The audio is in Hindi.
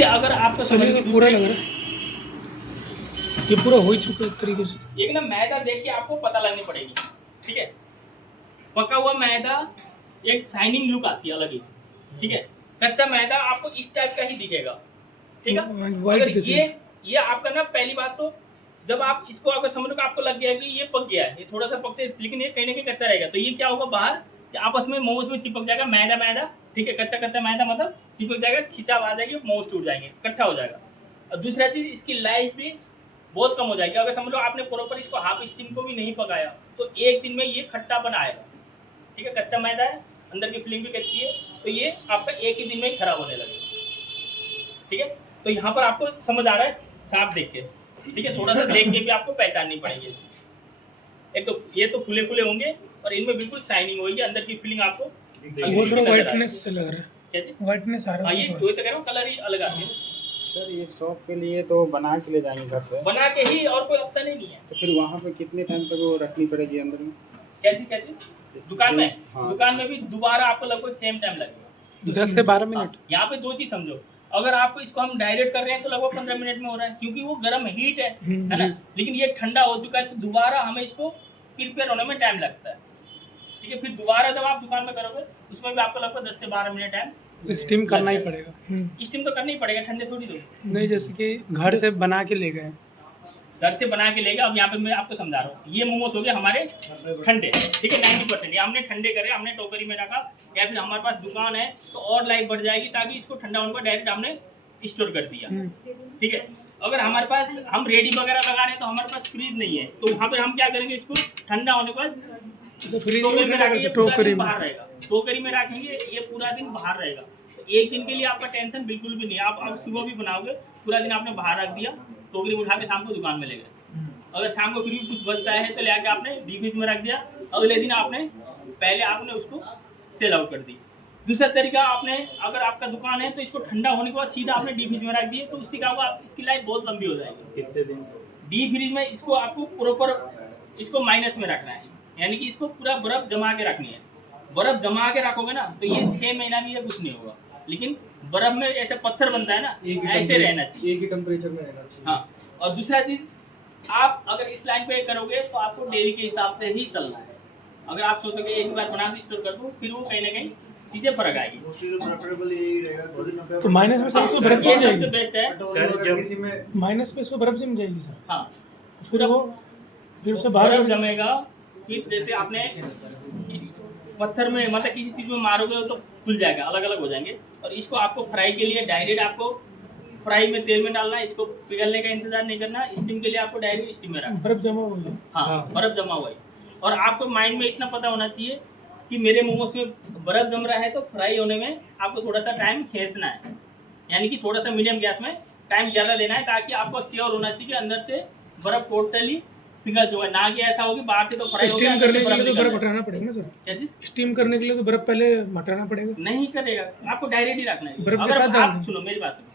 इससे अगर आपको सर ये पूरा लग रहा है, ये पूरा हो ही चुका है एक तरीके से। एक ना मैदा देख के आपको पता लगनी पड़ेगी, ठीक है। पका हुआ मैदा एक शाइनिंग लुक आती है अलग ही, ठीक है। कच्चा मैदा आपको इस टाइप का ही दिखेगा, ठीक है। वाइट अगर दिखेगा। ये आपका ना पहली बात तो जब आप इसको अगर समझ लो कि आपको लग गया कि ये पक गया है, ये थोड़ा सा पकते लेकिन ये कहीं ना कहीं कच्चा रहेगा, तो ये क्या होगा बाहर कि आपस में मोमोज में चिपक जाएगा मैदा मैदा, ठीक है। कच्चा कच्चा मैदा मतलब चिपक जाएगा, खिंचाव आ जाएगी, मोमोज टूट जाएंगे, इकट्ठा हो जाएगा। और दूसरा चीज इसकी लाइफ भी बहुत कम हो जाएगी। अगर समझ लो आपने प्रॉपर इसको हाफ स्टीम को भी नहीं पकाया तो एक दिन में ये खट्टा बनाएगा, ठीक है। कच्चा मैदा है, अंदर की फिलिंग भी कच्ची है, तो ये आपका एक ही दिन में ही खराब होने लगेगा, ठीक है। तो यहाँ पर आपको समझ आ रहा है साफ देख के, ठीक है। थोड़ा सा देख के भी आपको पहचाननी पड़ेगी। एक तो ये तो फूले फूले होंगे और इनमें बिल्कुल शाइनिंग होगी, अंदर की फीलिंग आपको वो थोड़ा वाइटनेस से लग रहा है, क्या जी, वाइटनेस आ रहा हाँ है ये थोड़ा। वही तो कह रहा हूँ, कलर ही अलग आती है। सर ये शॉप के लिए तो बना के ले जाएंगे घर से, बना के ही, और कोई ऑप्शन ही नहीं है। तो फिर वहाँ पे कितने टाइम तक वो रखनी पड़ेगी अंदर में? क्या चीज दुकान में? हाँ। दुकान में भी दोबारा आपको लगभग सेम टाइम लगेगा, 10 से 12 मिनट। यहाँ पे दो चीज समझो, अगर आपको इसको हम डायरेक्ट कर रहे हैं तो लगभग 15 मिनट में हो रहा है, क्योंकि वो गर्म हीट है ना। जी। लेकिन ये ठंडा हो चुका है तो दोबारा हमें इसको प्रिपेयर होने में टाइम लगता है, ठीक है। फिर दोबारा जब आप दुकान में करोगे उसमें भी आपको लगभग 10 से 12 मिनट टाइम स्टीम करना ही पड़ेगा। स्टीम तो करना ही पड़ेगा, ठंडे थोड़ी दो। नहीं जैसे कि घर से बना के ले गए, घर से बना के लेगा। अब यहाँ पे मैं आपको समझा रहा हूँ, ये मोमोज हो गए हमारे ठंडे, ठीक है। 90% ये हमने ठंडे करे, हमने टोकरी में रखा, या फिर हमारे पास दुकान है तो और लाइफ बढ़ जाएगी, ताकि इसको ठंडा होने को डायरेक्ट हमने स्टोर कर दिया, ठीक है। अगर हमारे पास हम रेडी वगैरह लगा रहे हैं तो हमारे पास फ्रीज नहीं है, तो वहाँ पे हम क्या करेंगे, इसको ठंडा होने के बाद फ्रीज टोकरी में रखेंगे, टोकरी में बाहर रहेगा, टोकरी में रखेंगे, ये पूरा दिन बाहर रहेगा। तो एक दिन के लिए आपका टेंशन बिल्कुल भी नहीं है। आप सुबह भी बनाओगे, पूरा दिन आपने बाहर रख दिया, टोकरी में उठा के शाम को दुकान में ले गए। अगर शाम को फिर भी कुछ बचता है तो ले आके आपने डीप फ्रिज में रख दिया, अगले दिन आपने पहले आपने उसको सेल आउट कर दी। दूसरा तरीका, आपने अगर आपका दुकान है तो इसको ठंडा होने के बाद सीधा आपने डीप फ्रिज में रख दिए, तो उससे क्या होगा, इसकी लाइफ बहुत लंबी हो जाएगी। कितने दिन? डीप फ्रिज में इसको आपको प्रॉपर इसको माइनस में रखना है, यानी कि इसको पूरा बर्फ जमा के रखनी है। बर्फ जमा के रखोगे ना तो ये 6 महीना भी ये कुछ नहीं होगा, लेकिन बर्फ में ऐसे पत्थर बनता है ना, ऐसे रहना चाहिए, एक ही टेम्परेचर में रहना चाहिए। हाँ। और दूसरा चीज, आप अगर इस लाइन पे करोगे तो आपको डेली के हिसाब से ही चलना है। अगर आप सोचोगे एक बार बना के स्टोर कर दूं, फिर वो कहीं ना कहीं चीजें फर्क आएगी। तो माइनस में सर इसमें बर्फ ये जम सबसे जाएगी, बेस्ट है। माइनस में इसमें बर्फ जम जाएगी सर, हाँ, फिर वो फिर उसे बाहर बर्फ जमेगा। फिर जैसे आपने पत्थर में मतलब किसी चीज में मारोगे तो खुल जाएगा, अलग अलग हो जाएंगे। और इसको आपको फ्राई के लिए डायरेक्ट आपको फ्राई में तेल में डालना है, इसको पिघलने का इंतजार नहीं करना। स्टीम के लिए आपको डायरेक्ट स्टीम में रखना, बर्फ जमा हुई है। हाँ, बर्फ जमा हुआ है। और आपको माइंड में इतना पता होना चाहिए कि मेरे मोमोज में बर्फ जम रहा है, तो फ्राई होने में आपको थोड़ा सा टाइम खींचना है, यानी कि थोड़ा सा मीडियम गैस में टाइम ज़्यादा लेना है, ताकि आपको श्योर होना चाहिए कि अंदर से बर्फ टोटली पिघल चुका है, ना कि ऐसा हो कि बाहर से तो फ्राई हो गया, स्टीम अंदर से करने के लिए तो बर्फ निकल हटाना पड़ेगा ना सर, क्या चीज? स्टीम करने के लिए तो बर्फ पहले हटाना पड़ेगा। नहीं करेगा, आपको डायरेक्ट ही रखना है। बर्फ के अगर साथ डाल आप दें। सुनो मेरी बात सुनो,